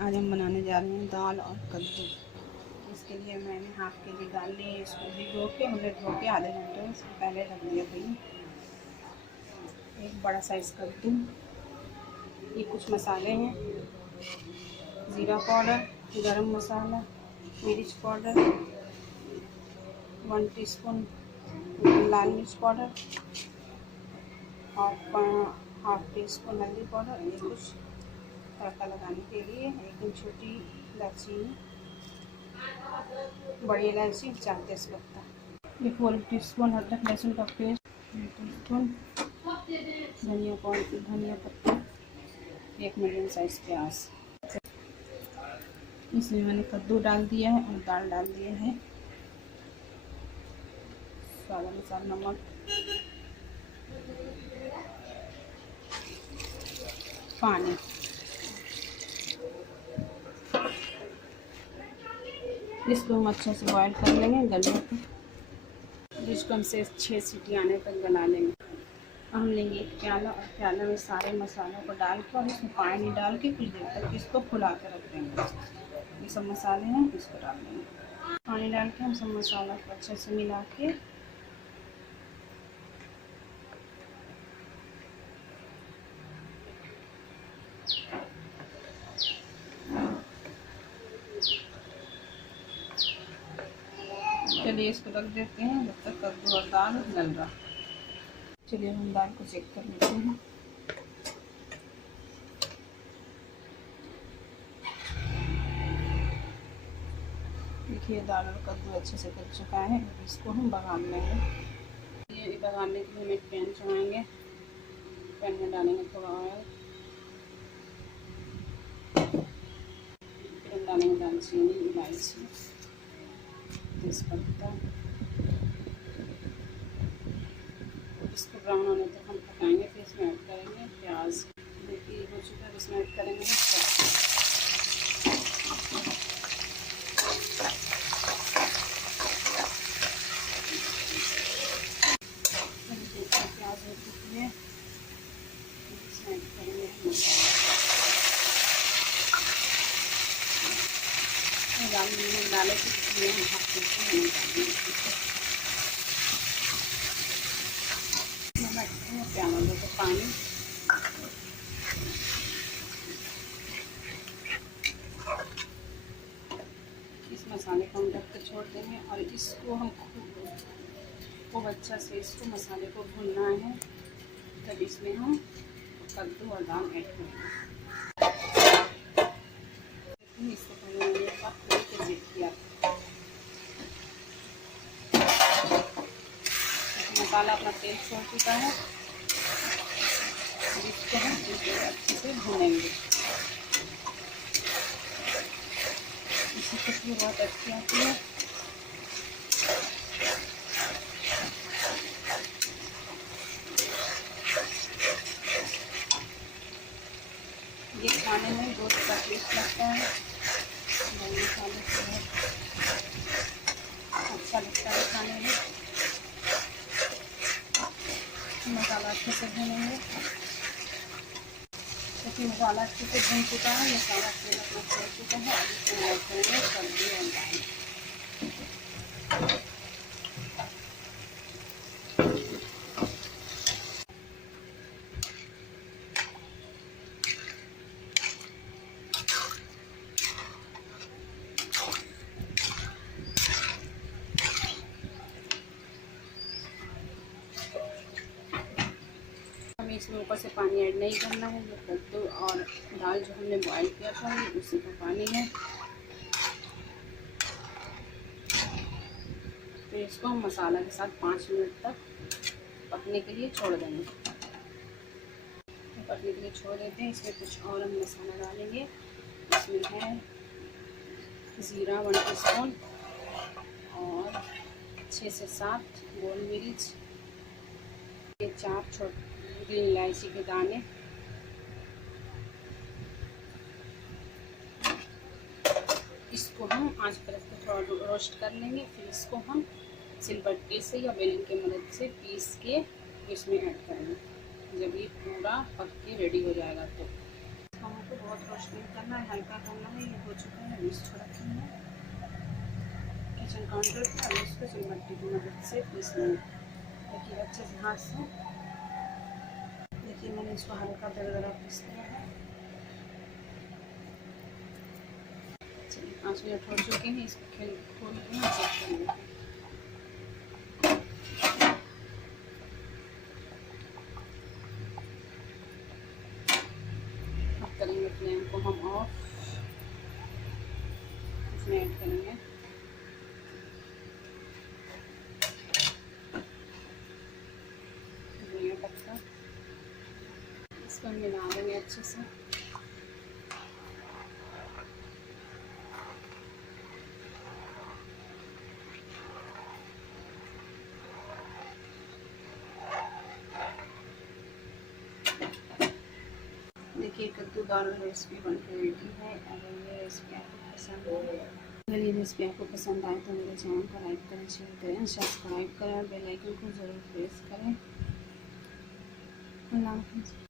आज हम बनाने जा रहे हैं दाल और कद्दू। इसके लिए मैंने हाफ के जी दाल ली है, इसको भिगो के हमने धो के आधे घंटे से पहले रख दिया था। एक बड़ा साइज़ कद्दू, ये कुछ मसाले हैं, ज़ीरा पाउडर, गरम मसाला, मिर्च पाउडर, 1 टीस्पून लाल मिर्च पाउडर और हाफ टी स्पून हल्दी पाउडर। ये कुछ तड़का लगाने के लिए एक छोटी दालचीनी, बड़ी इलायची, 4 तेज़पत्ता, ये 4 टीस्पून अदरक लहसुन का पेस्ट, 1 टीस्पून धनिया पाउडर, धनिया पत्ता, 1 मीडियम साइज प्याज। इसमें मैंने कद्दू डाल दिया है और दाल डाल दिया है। स्वाद अनुसार नमक, पानी। इसको हम अच्छे से बॉईल कर लेंगे गलने तक, जिसको हम से 6 सीटी आने तक गला लेंगे। हम लेंगे एक प्याला और प्याला में सारे मसालों को डाल कर इसमें पानी डाल के कुछ देर तक इसको फुला कर रख देंगे। ये सब मसाले हैं, इसको डाल देंगे। पानी डाल के हम सब मसाला को अच्छे से मिला के चलिए इसको रख देते हैं जब तक कद्दू और दाल गल रहा। चलिए हम दाल को चेक कर लेते हैं। देखिए दाल और कद्दू अच्छे से गल चुका है। इसको हम बघार लेंगे। ये बघारने के लिए हम एक पैन चढ़ाएंगे। पैन में डालेंगे थोड़ा ऑयल, फिर डालेंगे दालचीनी, इलायची, तेज़पत्ता। इसको ब्राउन होने तक हम पकाएंगे। फिर इसमें ऐड करेंगे प्याज। देखिए हो चुका है, इसमें ऐड करेंगे प्याज हो चुकी है। इसमें ऐड करेंगे दाल में डाले थे, इसलिए हम प्याज को पानी। इस मसाले को हम ढक कर छोड़ देंगे और इसको हम खूब अच्छा से इसको मसाले को भूनना है। तब इसमें हम कद्दू और दाल ऐड करेंगे। इसको पहले मैंने चेक किया। मसाला अपना तेल छोड़ चुका है। इसको हम अच्छे से भूनेंगे। इसकी खुशबू बहुत अच्छी आती है। ये खाने में बहुत अच्छा टेस्ट लगता है। मसाले से अच्छा लगता है खाने में। मसाला अच्छे से भूनेंगे। क्योंकि मसाला अच्छे से भून चुका है, मसाला तेल अपना छोड़ चुका है। अब इसमें ऐड करेंगे कद्दू और दाल। हमें इसमें ऊपर से पानी ऐड नहीं करना है। जो कद्दू और दाल जो हमने बॉईल किया था उसी का पानी है। तो इसको हम मसाला के साथ 5 मिनट तक पकने के लिए छोड़ देंगे। पकने के लिए छोड़ देते हैं। इसमें कुछ और हम मसाला डालेंगे। इसमें है ज़ीरा 1 टीस्पून और 6 से 7 गोल मिर्च, ये 4 छोटे ग्रीन इलायची के दाने, इसको हम आंच पर रख के थोड़ा रोस्ट कर लेंगे। फिर इसको हम सिलबट्टे से या बेलन की मदद से पीस के इसमें ऐड करेंगे। जब ये पूरा पक के रेडी हो जाएगा तो हमको बहुत रोस्ट नहीं करना है, हल्का करना है। ये हो चुका है, इसको रखेंगे किचन काउंटर पर और इसको सिलबट्टी की मदद से पीस लेंगे। देखिए अच्छे से हाथ से, देखिए मैंने इसको हल्का दरदरा पीस लिया है। चलिए 5 मिनट हो चुके हैं, इसको खोल के चेक करेंगे। अब करेंगे फ्लेम को हम ऑफ, इसमें ऐड करेंगे धनिया पत्ता, इसको मिला देंगे अच्छे से। देखिए कद्दू दाल रेसिपी बनकर रेडी है। अगर ये रेसिपी आपको पसंद आए, अगर ये रेसिपी आपको पसंद आए तो मेरे चैनल को लाइक करें, शेयर करें, सब्सक्राइब करें और बेल आइकन को ज़रूर प्रेस करें। अल्लाह हाफ़िज़।